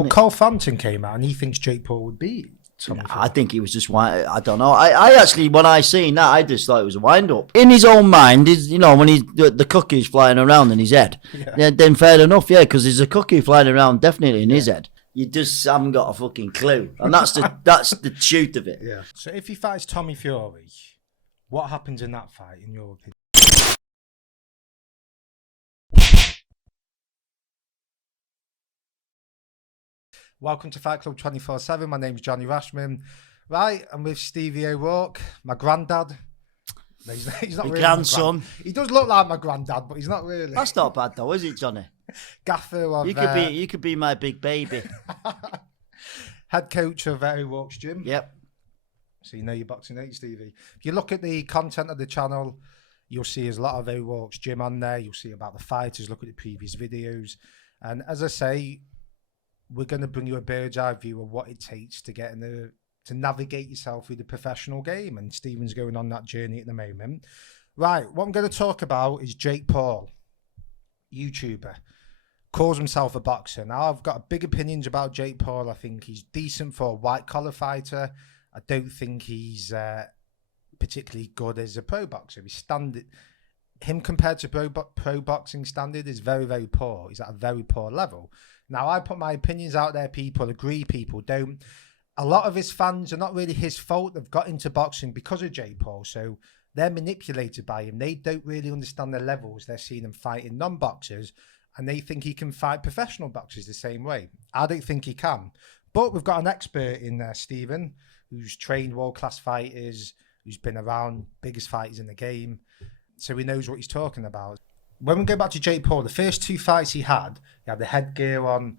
Well, Cole Frampton came out and he thinks Jake Paul would beat Tommy Fury. I think he was just I don't know. I actually, when I seen that, I just thought it was a wind up. In his own mind, when the cookie's flying around in his head, then fair enough, because there's a cookie flying around definitely in his head. You just haven't got a fucking clue, and that's the truth of it. Yeah. So if he fights Tommy Fury, what happens in that fight, in your opinion? Welcome to Fight Club 24/7. My name's Johnny Rashman. Right, I'm with Stevie O'Rourke, my granddad. No, he's not really grandson. He does look like my granddad, but he's not really. That's not bad though, is it, Johnny? Gaffer of... You could be my big baby. Head coach of O'Rourke's gym. Yep. So you know your boxing, don't you, Stevie? If you look at the content of the channel, you'll see there's a lot of O'Rourke's gym on there. You'll see about the fighters, look at the previous videos. And as I say, we're going to bring you a bird's eye view of what it takes to get to navigate yourself through the professional game. And Stephen's going on that journey at the moment. Right, what I'm going to talk about is Jake Paul, YouTuber, calls himself a boxer. Now, I've got big opinions about Jake Paul. I think he's decent for a white-collar fighter. I don't think he's particularly good as a pro boxer. Him compared to pro boxing standard is very, very poor. He's at a very poor level. Now, I put my opinions out there. People agree, people don't. A lot of his fans are not really his fault. They've got into boxing because of Jake Paul, so they're manipulated by him. They don't really understand the levels. They're seeing him fighting non-boxers, and they think he can fight professional boxers the same way. I don't think he can. But we've got an expert in there, Stephen, who's trained world-class fighters, who's been around biggest fighters in the game, so he knows what he's talking about. When we go back to Jake Paul, the first two fights he had the headgear on.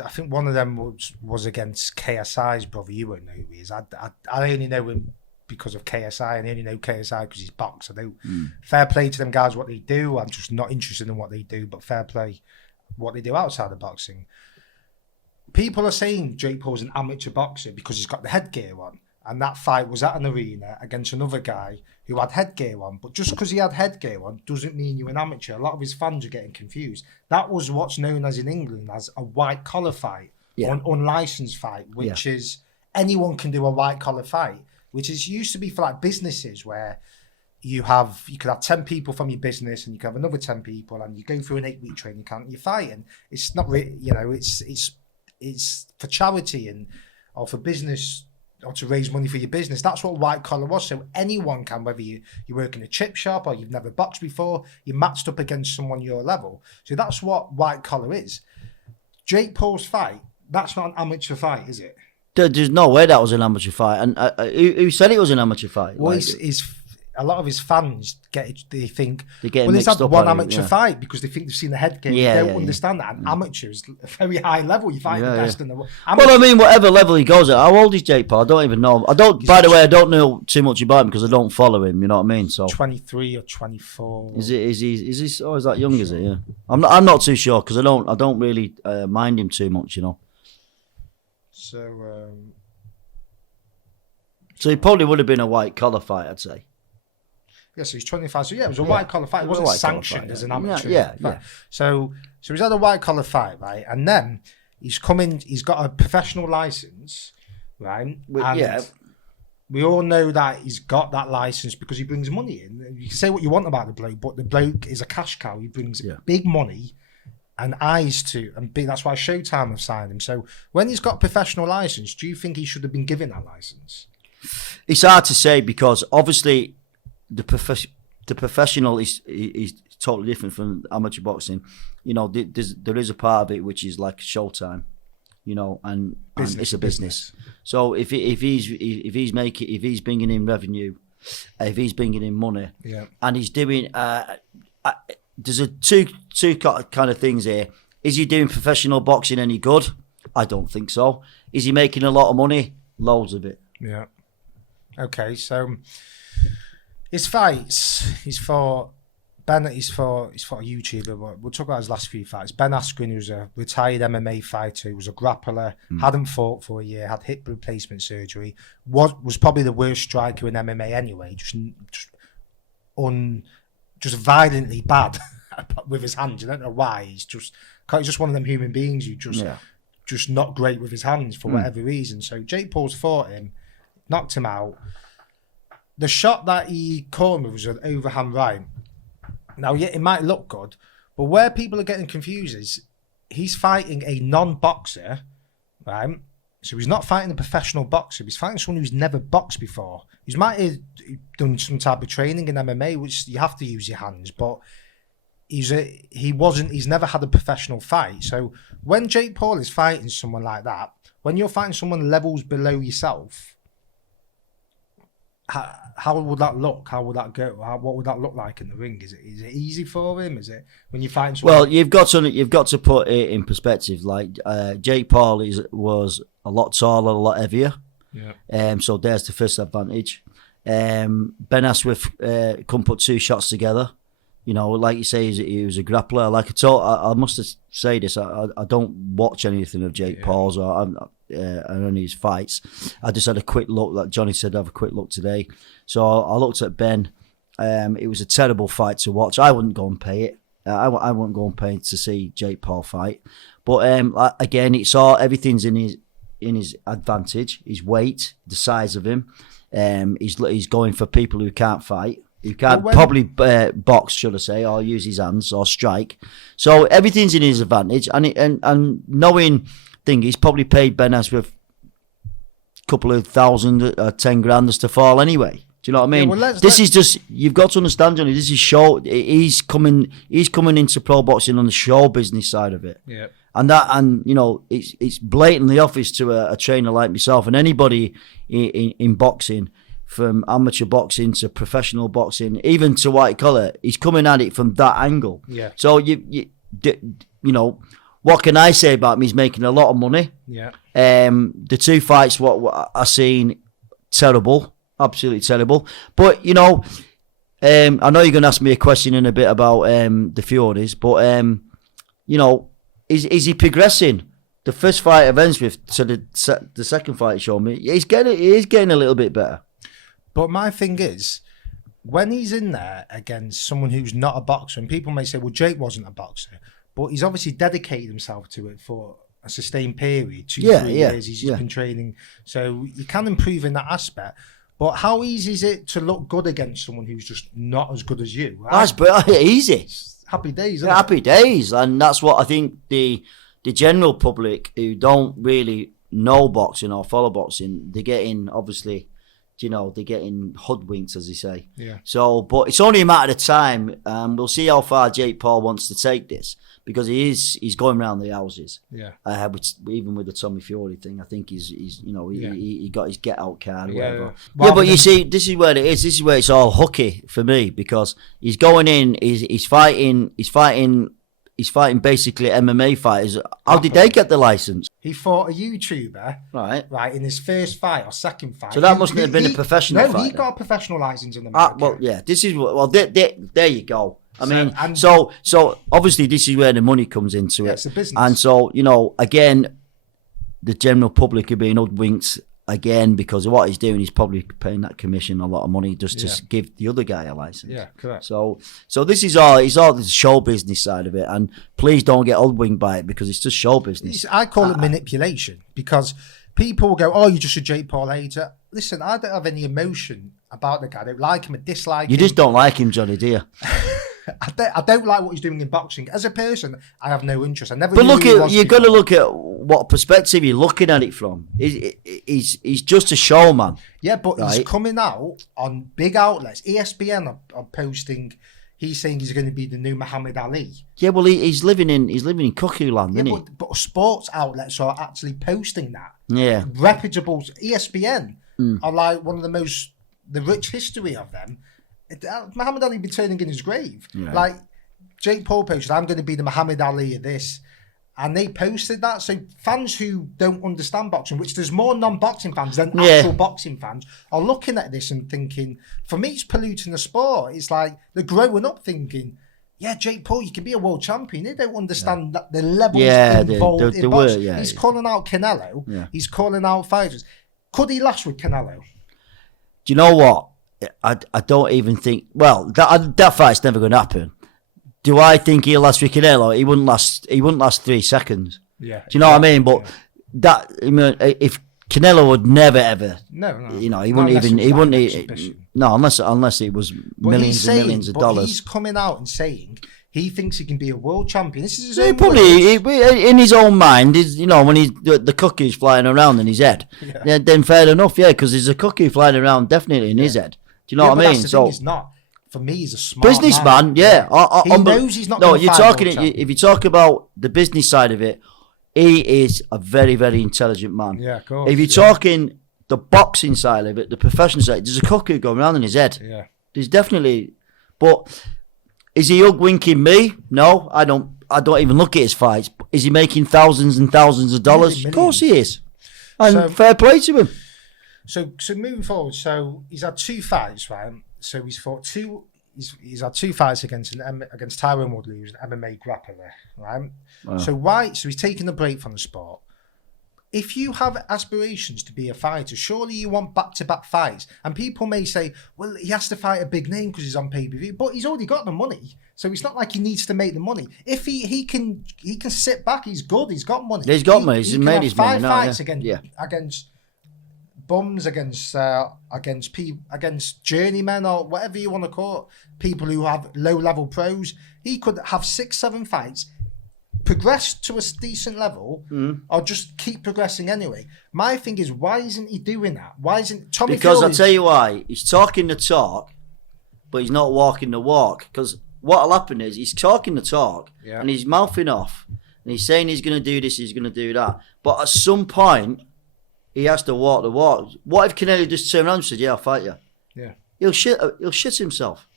I think one of them was against KSI's brother. You won't know who he is. I only know him because of KSI, and I only know KSI because he's boxed. I know fair play to them guys what they do. I'm just not interested in what they do, but fair play what they do outside of boxing. People are saying Jake Paul's an amateur boxer because he's got the headgear on. And that fight was at an arena against another guy who had headgear on. But just because he had headgear on doesn't mean you're an amateur. A lot of his fans are getting confused. That was what's known as in England as a white collar fight, or an unlicensed fight, which is anyone can do a white collar fight, which is used to be for like businesses where you could have 10 people from your business and you could have another 10 people and you go through an 8-week training camp and you're fighting. It's not really, it's for charity or for business, or to raise money for your business. That's what white collar was. So anyone can, whether you work in a chip shop or you've never boxed before, you're matched up against someone your level. So that's what white collar is. Jake Paul's fight, that's not an amateur fight, is it? There's no way that was an amateur fight. And who said it was an amateur fight? Well, a lot of his fans they think, well, it's had one amateur fight because they think they've seen the headgear. They don't understand that. An amateur is a very high level. You fight the best in the world. Well, I mean, whatever level he goes at. How old is Jake Paul? I don't even know. By the way, I don't know too much about him because I don't follow him. You know what I mean? So 23 or 24. Is he? Oh, is that young? Is it? Yeah. I'm not too sure because I don't really mind him too much. So he probably would have been a white collar fight, I'd say. Yeah, so he's 25. So, it was a white-collar fight. It wasn't sanctioned as an amateur fight. So he's had a white-collar fight, right? And then he's got a professional license, right? We all know that he's got that license because he brings money in. You can say what you want about the bloke, but the bloke is a cash cow. He brings big money and eyes to, and that's why Showtime have signed him. So when he's got a professional license, do you think he should have been given that license? It's hard to say because obviously the professional is totally different from amateur boxing. There is a part of it which is like Showtime, and it's a business. So if he's bringing in revenue, if he's bringing in money, and he's doing, there's a two kind of things here. Is he doing professional boxing any good? I don't think so. Is he making a lot of money? Loads of it. Yeah. Okay, so his fights, he's for a YouTuber. We'll talk about his last few fights. Ben Askren, who's a retired MMA fighter, who was a grappler, hadn't fought for a year, had hip replacement surgery, was probably the worst striker in MMA anyway, just violently bad with his hands. I don't know why. He's just one of them human beings who just just not great with his hands for whatever reason. So Jake Paul's fought him, knocked him out. The shot that he caught him with was an overhand right. Now, yeah, it might look good, but where people are getting confused is he's fighting a non-boxer, right? So he's not fighting a professional boxer. He's fighting someone who's never boxed before. He might have done some type of training in MMA, which you have to use your hands, but he's never had a professional fight. So when Jake Paul is fighting someone like that, when you're fighting someone levels below yourself, how would that look? How would that go? What would that look like in the ring? Is it easy for him? Is it when you're fighting someone? Well, you've got to put it in perspective. Like Jake Paul was a lot taller, a lot heavier. Yeah. So there's the first advantage. Ben Askren couldn't put two shots together. You know, like you say, he was a grappler. Like I must say this. I don't watch anything of Jake Paul's or only his fights. I just had a quick look. Like Johnny said, I have a quick look today. So I looked at Ben. It was a terrible fight to watch. I wouldn't go and pay it. I wouldn't go and pay to see Jake Paul fight. But again, it's all everything's in his advantage. His weight, the size of him. He's going for people who can't fight. Who can't probably box, should I say, or use his hands or strike. So everything's in his advantage, and knowing thing, he's probably paid Ben Askren a couple of thousand, 10 grand just to fall anyway. Do you know what I mean? Yeah, this is just, you've got to understand, Johnny. This is show. He's coming into pro boxing on the show business side of it. Yeah. And you know, it's blatantly obvious to a trainer like myself and anybody in boxing. From amateur boxing to professional boxing, even to white collar, he's coming at it from that angle. Yeah. So you know, what can I say about him? He's making a lot of money. Yeah. The two fights, what I seen, terrible, absolutely terrible. But you know, I know you're going to ask me a question in a bit about the Furies, but you know, is he progressing? The first fight of Ensmith to the second fight he showed me, he's getting a little bit better. But my thing is, when he's in there against someone who's not a boxer, and people may say, well, Jake wasn't a boxer, but he's obviously dedicated himself to it for a sustained period, 3 years. He's just been training. So you can improve in that aspect. But how easy is it to look good against someone who's just not as good as you? That's easy. Happy days, isn't Happy days. And that's what I think the general public who don't really know boxing or follow boxing, they're getting, obviously, you know, they're getting hoodwinked, as they say. Yeah. So, but it's only a matter of time. We'll see how far Jake Paul wants to take this, because he's going around the houses. Yeah. Even with the Tommy Fury thing, I think he's you know, he got his get out card or whatever. Well, but you see, this is where it is. This is where it's all hooky for me, because he's going in, he's fighting basically MMA fighters. How did they get the license? He fought a YouTuber, right, in his first fight or second fight. So that mustn't have been a professional fight. No, he got a professional license in America. Well, yeah, this is there you go. I mean, so obviously this is where the money comes into it. It's a business. And so, you know, again, the general public are being hoodwinked again, because of what he's doing. He's probably paying that commission a lot of money just to give the other guy a license. Yeah, correct. So this is all the show business side of it, and please don't get hoodwinked by it, because it's just show business. I call it manipulation, because people will go, "Oh, you're just a Jake Paul hater." Listen, I don't have any emotion about the guy. I don't like him, I dislike him. You just don't like him, Johnny, do you? I don't like what he's doing in boxing. As a person, I have no interest. I never. But you've got to look at what perspective you're looking at it from. He's just a showman. Yeah, but he's coming out on big outlets. ESPN are posting. He's saying he's going to be the new Muhammad Ali. Yeah, well, he's living in cuckoo land, isn't he? But sports outlets are actually posting that. Yeah, reputable ESPN are like one of the rich history of them. Muhammad Ali be turning in his grave. Yeah. Like Jake Paul posted, "I'm going to be the Muhammad Ali of this," and they posted that. So fans who don't understand boxing, which there's more non-boxing fans than actual boxing fans, are looking at this and thinking, for me, it's polluting the sport. It's like they're growing up thinking, yeah, Jake Paul, you can be a world champion. They don't understand that the levels involved in boxing. He's calling out Canelo. Yeah. He's calling out fighters. Could he last with Canelo? Do you know what? I don't even think. Well, that fight's never going to happen. Do I think he'll last with Canelo? He wouldn't last 3 seconds. Yeah. Do you know what I mean? But that, I mean, if Canelo would never ever, no. you know, he wouldn't even, he wouldn't, no, unless it was millions and millions of dollars. He's coming out and saying he thinks he can be a world champion. This is his own probably in his own mind. Is, you know, when the cuckoo's flying around in his head, then fair enough, because there's a cuckoo flying around definitely in his head. Do you know what I mean? So he's not. For me, he's a smart businessman. He knows he's not. No, you're talking. If you talk about the business side of it, he is a very, very intelligent man. Yeah, of course. If you're talking the boxing side of it, the professional side, there's a cuckoo going around in his head. Yeah, there's definitely. But is he hoodwinking me? No, I don't even look at his fights. Is he making thousands and thousands of dollars? Of course he is. And fair play to him. So moving forward, so he's had 2 fights, right? So he's fought 2. He's had 2 fights against Tyron Woodley, who's an MMA grappler, right? Wow. So he's taking a break from the sport. If you have aspirations to be a fighter, surely you want back-to-back fights. And people may say, well, he has to fight a big name because he's on pay-per-view, but he's already got the money. So it's not like he needs to make the money. If he can sit back, he's good. He's got money. He's got money. He's made his money now. 5 fights against bums, against journeymen, or whatever you want to call it, people who have low-level pros. He could have 6-7 fights, progress to a decent level, or just keep progressing anyway. My thing is, why isn't he doing that? Why isn't Tommy? Because I'll tell you why. He's talking the talk, but he's not walking the walk. Because what'll happen is he's talking the talk, and he's mouthing off, and he's saying he's going to do this, he's going to do that. But at some point, he has to walk the walk. What if Canelo just turned around and said, "Yeah, I'll fight you"? Yeah, he'll shit himself.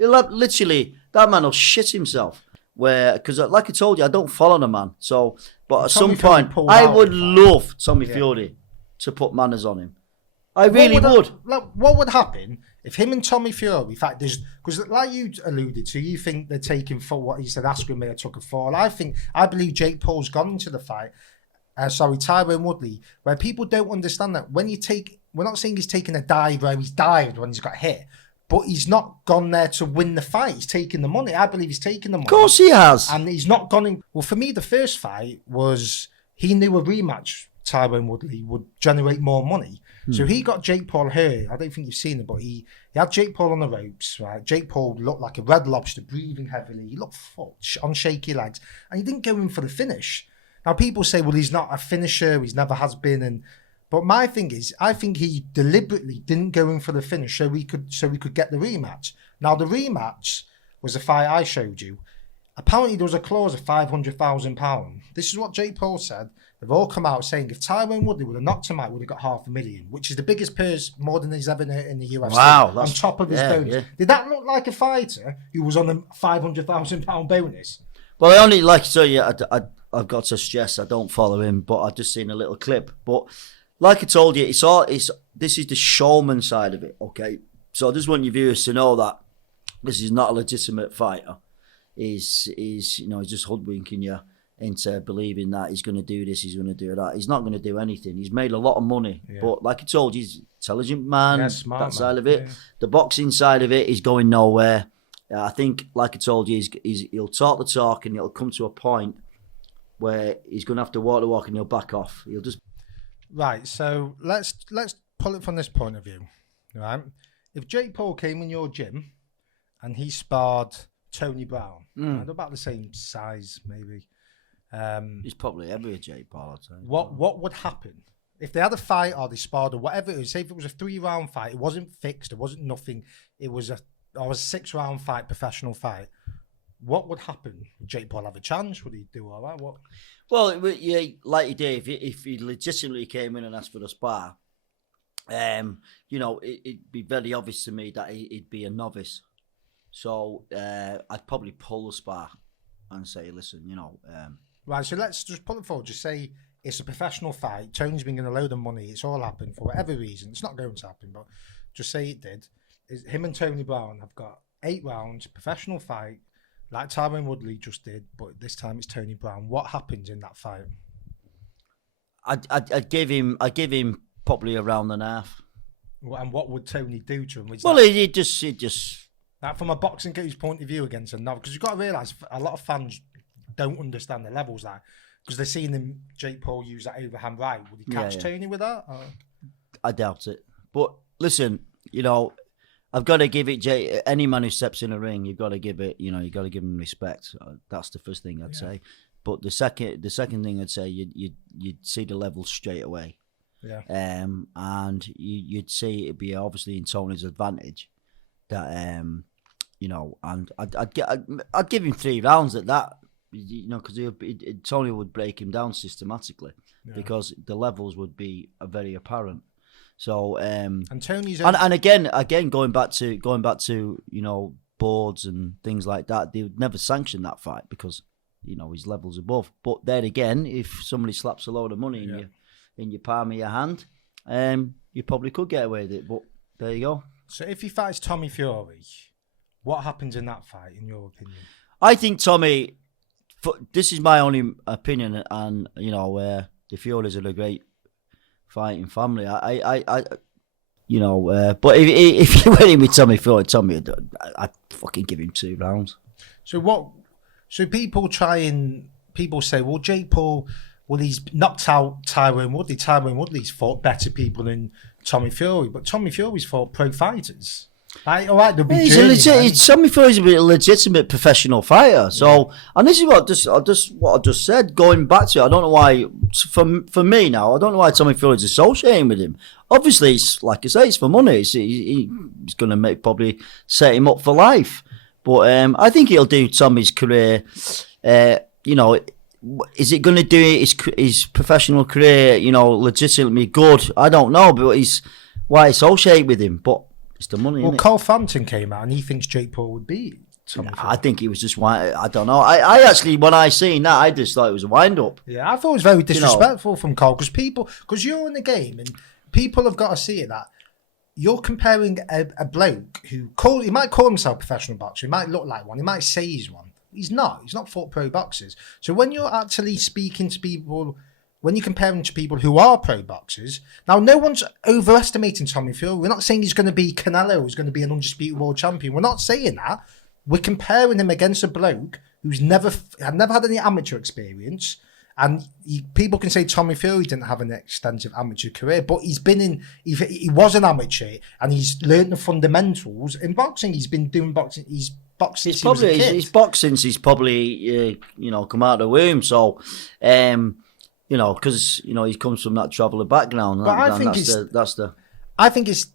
That man will shit himself. Because like I told you, I don't follow the man. So, but at some point, I would love Tommy Fury to put manners on him. I really would. What would happen if him and Tommy Fury, in fact, because like you alluded to, you think they're taking for what he said, Askren may have took a fall. I believe Jake Paul's gone into the fight. Tyron Woodley, where people don't understand that we're not saying he's taking a dive where he's dived when he's got hit, but he's not gone there to win the fight. He's taking the money. I believe he's taking the money. Of course he has. And he's not gone in. Well, for me, the first fight was, he knew a rematch, Tyron Woodley, would generate more money. So he got Jake Paul hurt. I don't think you've seen it, but he had Jake Paul on the ropes, right? Jake Paul looked like a red lobster, breathing heavily. He looked on shaky legs, and he didn't go in for the finish. Now, people say, well, he's not a finisher. He's never has been. But my thing is, I think he deliberately didn't go in for the finish so we could get the rematch. Now, the rematch was a fight I showed you. Apparently, there was a clause of £500,000. This is what Jake Paul said. They've all come out saying if Tyron Woodley would have knocked him out, would have got $500,000, which is the biggest purse, more than he's ever in the UFC. Wow, on top of his bonus. Yeah. Did that look like a fighter who was on a £500,000 bonus? Well, I only I've got to stress I don't follow him, but I've just seen a little clip. But like I told you, this is the showman side of it. Okay, so I just want your viewers to know that this is not a legitimate fighter. He's just hoodwinking you into believing that he's going to do this, he's going to do that. He's not going to do anything. He's made a lot of money, but like I told you, he's an intelligent man. Smart that side of it, the boxing side of it is going nowhere. I think, like I told you, he'll talk the talk, and it'll come to a point where he's going to have to walk the walk, and he'll back off. He'll just right. So let's pull it from this point of view, right? If Jake Paul came in your gym and he sparred Tony Brown, they're about the same size, maybe. He's probably every Jake Paul. I'd say. What would happen if they had a fight or they sparred or whatever it was? Say if it was a 3-round fight, it wasn't fixed, it wasn't nothing. It was a 6-round fight, professional fight. What would happen? Would Jake Paul have a chance? Would he do all right? What? Well, yeah, like he did. If he legitimately came in and asked for the spar, it'd be very obvious to me that he'd be a novice. So I'd probably pull the spar and say, listen, Right, so let's just pull it forward. Just say it's a professional fight. Tony's been getting a load of money. It's all happened for whatever reason. It's not going to happen, but just say it did. Him and Tony Brown have got 8 rounds, professional fight, like Tyron Woodley just did, but this time it's Tony Brown. What happens in that fight? I'd give him probably a round and a half. And what would Tony do to him? He'd just like from a boxing coach's point of view against a novice, because you've got to realise a lot of fans don't understand the levels. Like Because they're seeing him, Jake Paul, use that overhand right. Would he catch Tony with that? Or? I doubt it. But listen, I've got to give it any man who steps in a ring, you've got to give it, you've got to give him respect. That's the first thing I'd say. But the second thing I'd say, you'd see the levels straight away. Yeah. And you'd see it'd be obviously in Tony's advantage that and I'd give him 3 rounds at that, because Tony would break him down systematically because the levels would be very apparent. So and Tony's and again going back to boards and things like that, they would never sanction that fight because his levels above. But then again, if somebody slaps a load of money in your palm of your hand, you probably could get away with it. But there you go. So if he fights Tommy Fury, what happens in that fight, in your opinion? I think Tommy. This is my only opinion, and the Furies are a great fighting family. But if you went in with Tommy Fury, I'd fucking give him 2 rounds. So people say, well, Jake Paul, he's knocked out Tyron Woodley. Tyron Woodley's fought better people than Tommy Fury, but Tommy Fury's fought pro fighters. Right, all right, Tommy Fury's a legitimate professional fighter. So, and this is what I just said. Going back to it, I don't know why. For me now, I don't know why Tommy Fury's associating with him. Obviously, it's like I say, it's for money. He's going to probably set him up for life. But I think it'll do Tommy's career. Is it going to do his professional career? Legitimately good. I don't know, but why associate with him? But it's the money. Well, Cole Frampton came out and he thinks Jake Paul would beat Tommy Fury. I think he was just I don't know. I actually, when I seen that, I just thought it was a wind up. Yeah, I thought it was very disrespectful from Cole because you're in the game and people have got to see it that you're comparing a bloke he might call himself a professional boxer, he might look like one, he might say he's one. He's not fought pro boxers. So when you're actually speaking to people, when you compare him to people who are pro boxers, now no one's overestimating Tommy Fury. We're not saying he's going to be Canelo, who's going to be an undisputed world champion. We're not saying that. We're comparing him against a bloke who's never had any amateur experience. And people can say Tommy Fury didn't have an extensive amateur career, but he was an amateur and he's learned the fundamentals in boxing. He's been doing boxing. He's boxed since he was a kid. He's boxed since he's probably come out of the womb. So. Because he comes from that traveller background. But I think it's.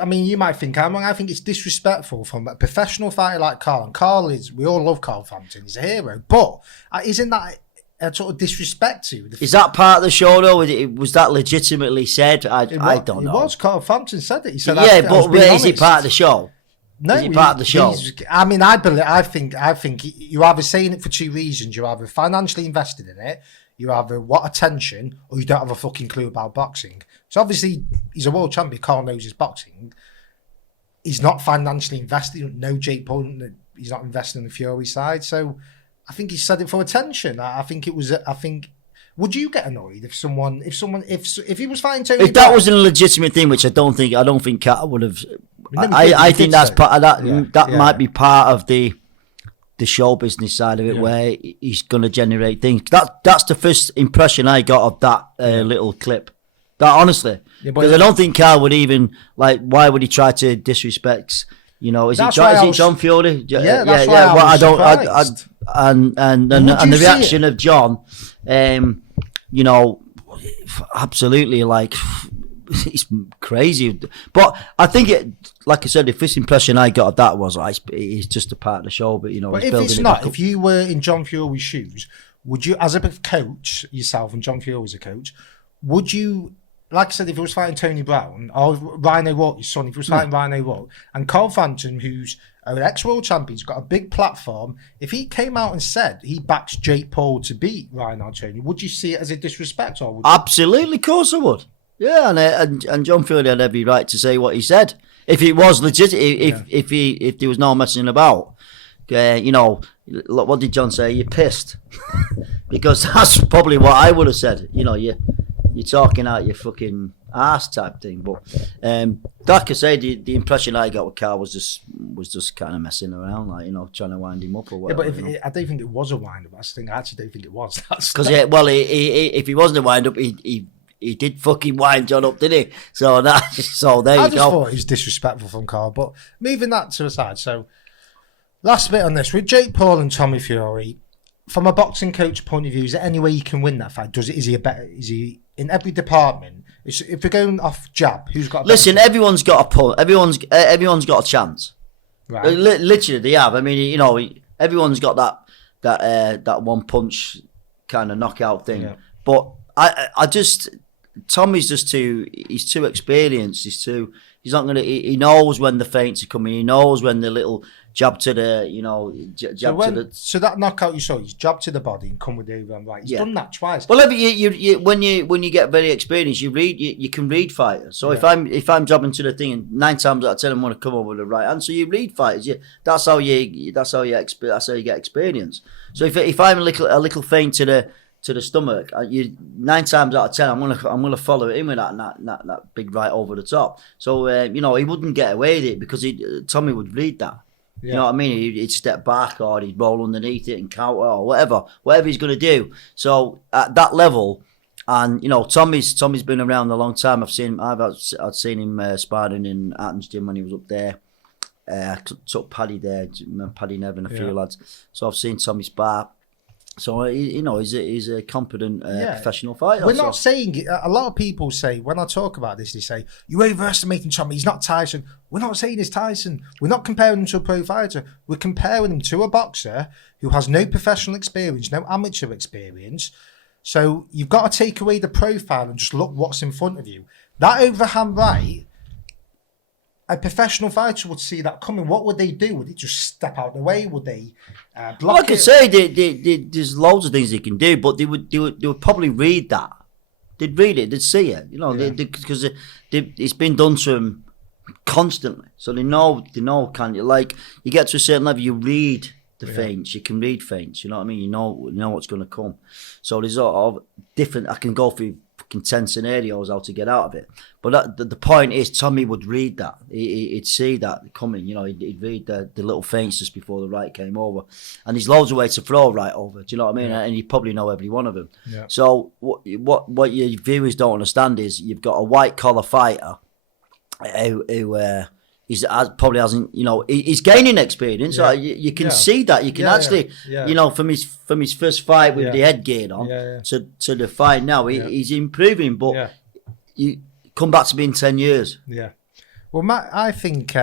I mean, you might think I'm wrong. I think it's disrespectful from a professional fighter like Carl. And Carl we all love Carl Frampton. He's a hero. But isn't that a sort of disrespect to? Is that part of the show though? Was that legitimately said? I don't know. It was. Carl Frampton said it. He said, but is it part of the show? No, is it part of the show? I mean, I think you're either saying it for 2 reasons. You're either financially invested in it. You either want attention or you don't have a fucking clue about boxing. So obviously, he's a world champion. Carl knows his boxing. He's not financially invested. He doesn't know Jake Paul. He's not invested in the Fury side. So I think he said it for attention. I think it was. Would you get annoyed if he was fighting Tony? If that was a legitimate thing, which I don't think Carter would have. I think that's part of that. That might be part of the show business side of it, where he's going to generate things. That's the first impression I got of that little clip. That honestly, because I don't think Carl would even why would he try to disrespect? Is it John Fury? That's why I was surprised. And the reaction of John, absolutely it's crazy. But I think like I said, the first impression I got of that was it's just a part of the show. But but if it's not, if you were in John Fury's shoes, would you, as a coach yourself, and John Fury was a coach, would you? Like I said, if he was fighting Tony Brown or Ryan O'Rourke, your son, if he was fighting Ryan O'Rourke, and Carl Frampton, who's an ex-world champion, he's got a big platform, if he came out and said he backs Jake Paul to beat Ryan or Tony, would you see it as a disrespect? Or would Absolutely, of course I would. Yeah, and John Fury had every right to say what he said. If it was legit, if there was no messing about, what did John say? You're pissed. Because that's probably what I would have said. You're talking out your fucking ass type thing. But like I say, the impression I got with Carl was just was just kind of messing around, like, you know, trying to wind him up or Yeah, whatever. but I don't think it was a wind up. That's the thing. I actually don't think it was. Because if he wasn't a wind up, he did fucking wind John up, didn't he? So there I you just go. thought it was disrespectful from Carl. But moving that to the side, so last bit on this with Jake Paul and Tommy Fury. From a boxing coach point of view, is there any way you can win that fight? Is he in every department? If we're going off jab, who's got? Listen, everyone's got a pull. Everyone's got a chance. Right. Literally, they have. I mean, you know, everyone's got that one punch kind of knockout thing. Yeah. But I just Tommy's just he's too experienced. He's not gonna. He knows when the feints are coming. He knows when the little jab to the, you know, So that knockout you saw, he's jab to the body and come with the overhand right. He's done that twice. Well, when you get very experienced, you can read fighters. So if I'm jabbing to the thing, and 9 times out of 10 I'm going to come over with the right hand. So you read fighters. That's how you get experience. So if I'm a little feint to the stomach, 9 times out of 10 I'm gonna follow it in with that big right over the top. So you know, he wouldn't get away with it because Tommy would read that. Yeah. You know what I mean? He'd step back or he'd roll underneath it and counter or whatever he's going to do. So at that level, and you know, Tommy's been around a long time. I've seen him sparring in Atton's gym when he was up there. I took Paddy there, Paddy Nevin, a few lads. So I've seen Tommy spar. So you know, he's a competent professional fighter. We're not saying. A lot of people say when I talk about this, they say you're overestimating Tommy. He's not Tyson. We're not saying he's Tyson. We're not comparing him to a pro fighter. We're comparing him to a boxer who has no professional experience, no amateur experience. So you've got to take away the profile and just look what's in front of you. That overhand right, a professional fighter would see that coming. What would they do? Would they just step out of the way? Would they block well, I could say there's loads of things they can do, but they would probably read that. They'd read it. They'd see it. You know, because it's been done to them constantly, so they know. Kind of like you get to a certain level, you read the feints. You can read feints. You know what I mean? You know what's going to come. So there's sort of different. I can go through 10 scenarios how to get out of it, but the point is Tommy would read that. He'd see that coming. You know, he'd read the little feints just before the right came over, and there's loads of ways to throw right over. Do you know what I mean? And you probably know every one of them. Yeah. So what your viewers don't understand is you've got a white collar fighter who probably hasn't, you know, he's gaining experience. Yeah. You can see that. You can actually, you know, from his first fight with the headgear on to the fight now, he's improving. But you come back to being 10 years. Yeah. Well, Matt, I think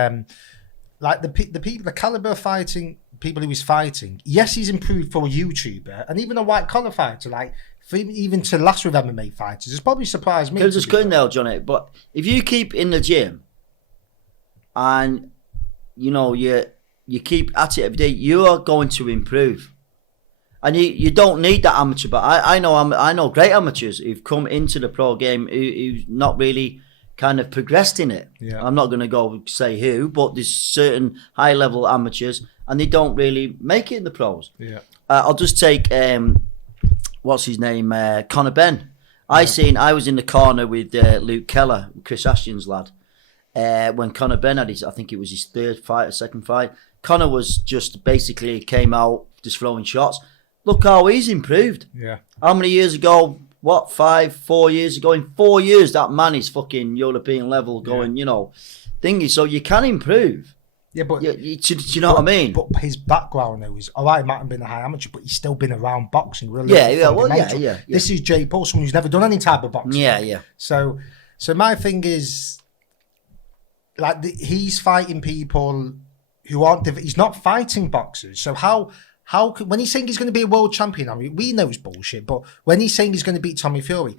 like the people, the caliber of fighting people he was fighting. Yes, he's improved for a YouTuber and even a white collar fighter. Like even to last with MMA fighters, it's probably surprised me. Just couldn't nail Johnny. But if you keep in the gym. And you know you keep at it every day, you are going to improve, and you don't need that amateur. But I know great amateurs who've come into the pro game who've not really kind of progressed in it. Yeah. I'm not going to go say who, but there's certain high level amateurs, and they don't really make it in the pros. Yeah. I'll just take what's his name, Conor Benn. I was in the corner with Luke Keller, Chris Ashton's lad. When Conor Benn had I think it was his second fight. Conor was just basically came out just throwing shots. Look how he's improved. Yeah. How many years ago? 4 years ago? In 4 years, that man is fucking European level going. You know, thingy. So you can improve. Yeah, but do you know what I mean? But his background though is alright. He might have been a high amateur, but he's still been around boxing. Really. Yeah. This is Jake Paul, someone who's never done any type of boxing. Yeah. So my thing is. Like he's fighting people who aren't. He's not fighting boxers. So how when he's saying he's going to be a world champion, I mean, we know it's bullshit. But when he's saying he's going to beat Tommy Fury,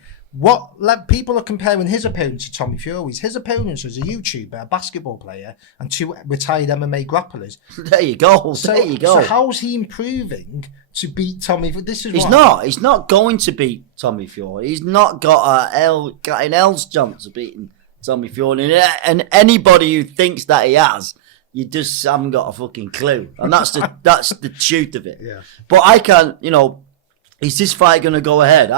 people are comparing his opponents to Tommy Fury's. His opponents was a YouTuber, a basketball player, and 2 retired MMA grapplers. There you go. So how's he improving to beat Tommy? He's not going to beat Tommy Fury. He's not got an L's chance of beating Tommy Fury, and anybody who thinks that he has, you just haven't got a fucking clue, and that's the truth of it. Yeah. But I can't, you know, is this fight going to go ahead?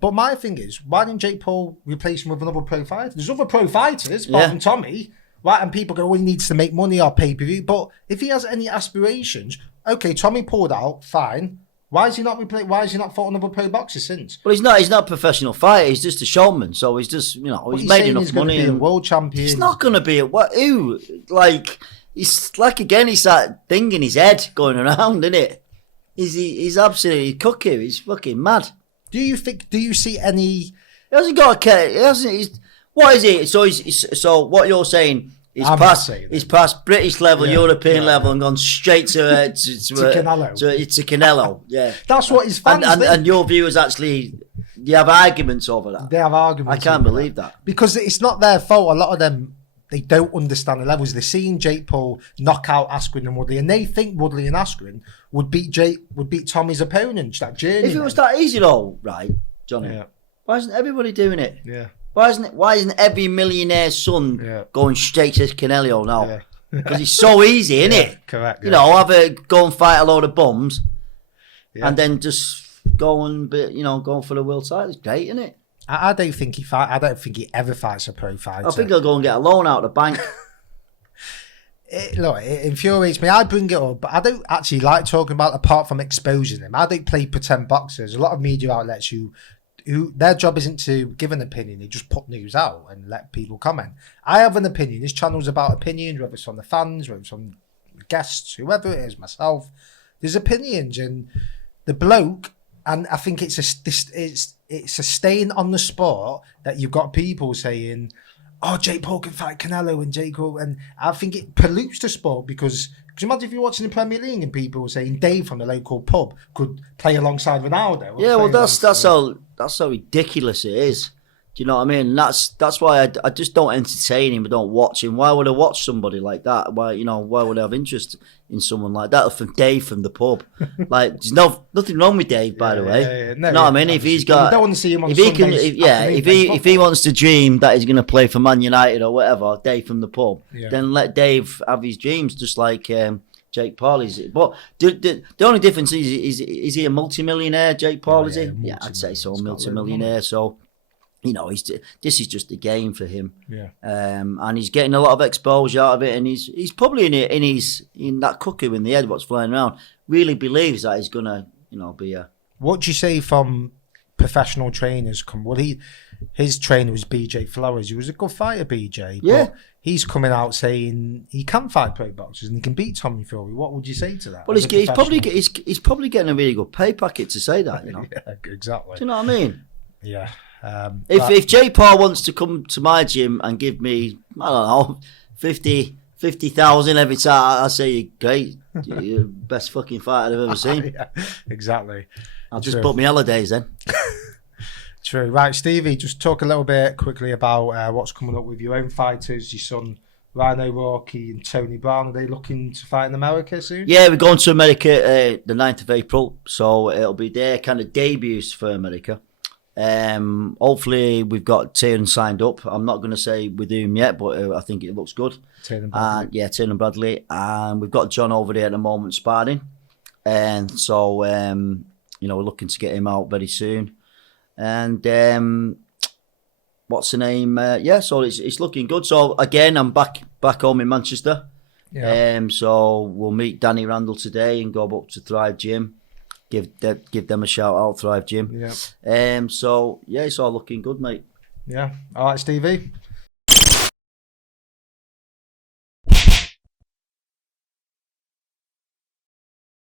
But my thing is, why didn't Jake Paul replace him with another pro fighter? There's other pro fighters apart from Tommy. Right, and people go, well, he needs to make money or pay-per-view. But if he has any aspirations, okay, Tommy pulled out, fine. Why is he not Why is he not fought another pro boxer since? Well, he's not a professional fighter. He's just a showman. So he's just, he's made enough money. He's a world champion. He's not going to be who? Like, it's like, again, he's that thing in his head going around, isn't it? He's absolutely cookie. He's fucking mad. Do you see any? He hasn't got a care. He hasn't. What is it? So what you're saying? He's past British level, European level, and gone straight to Canelo. To Canelo. Yeah, that's what his fans think. And your viewers actually, you have arguments over that. They have arguments. I can't believe that because it's not their fault. A lot of them, they don't understand the levels. They're seeing Jake Paul knock out Askren and Woodley, and they think Woodley and Askren would beat Tommy's opponents. That journey. If it was that easy, though, right, Johnny? Why isn't everybody doing it? Yeah. Why isn't every millionaire's son going straight to Canelo now? Because it's so easy, isn't it? Correct. Go and fight a load of bums, and then just go for the world title. It's great, isn't it? I don't think he ever fights a pro fighter. I think he'll go and get a loan out of the bank. It infuriates me. I bring it up, but I don't actually like talking about apart from exposing them. I don't play pretend boxers. A lot of media outlets who their job isn't to give an opinion, they just put news out and let people comment. I have an opinion. This channel's about opinions, whether it's on the fans, whether it's on the guests, whoever it is, myself. There's opinions, and the bloke, and I think it's a stain on the sport that you've got people saying, oh, Jake Paul can fight Canelo and Jake Paul, and I think it pollutes the sport because imagine if you're watching the Premier League and people saying Dave from the local pub could play alongside Ronaldo. Yeah, well, that's how ridiculous it is. Do you know what I mean? That's why I just don't entertain him. I don't watch him. Why would I watch somebody like that? Why would I have interest in someone like that? From Dave from the pub, like there's nothing wrong with Dave, by the way. Yeah. No, you know what I mean? If he's got, you don't want to see him on if he wants to dream that he's going to play for Man United or whatever, Dave from the pub, then let Dave have his dreams, just like Jake Paul is. But the only difference is he a multimillionaire? Jake Paul is he? Yeah, I'd say so, multimillionaire. So. This is just a game for him. Yeah. And he's getting a lot of exposure out of it, and he's probably in that cuckoo in the head, what's flying around, really believes that he's gonna, be a. What do you say from professional trainers? His trainer was BJ Flores. He was a good fighter, BJ. Yeah. But he's coming out saying he can fight pro boxers and he can beat Tommy Fury. What would you say to that? Well, he's probably getting a really good pay packet to say that. Yeah, exactly. Do you know what I mean? Yeah. If Jake Paul wants to come to my gym and give me, I don't know, 50,000 every time, I say you're great. You're the best fucking fighter I've ever seen. Yeah, exactly. I'll just book my holidays then. True. Right, Stevie, just talk a little bit quickly about what's coming up with your own fighters, your son Rhino Rocky and Tony Brown. Are they looking to fight in America soon? Yeah, we're going to America the 9th of April, so it'll be their kind of debuts for America. Hopefully we've got Tiernan signed up. I'm not going to say with whom yet, but I think it looks good. Tiernan Bradley. Tiernan Bradley. And we've got John over there at the moment sparring. And so, we're looking to get him out very soon. And what's the name? So it's looking good. So again, I'm back home in Manchester. Yeah. So we'll meet Danny Randall today and go up to Thrive Gym. Give them a shout out, Thrive Gym. Yeah. So yeah, it's all looking good, mate. Yeah. All right, Stevie.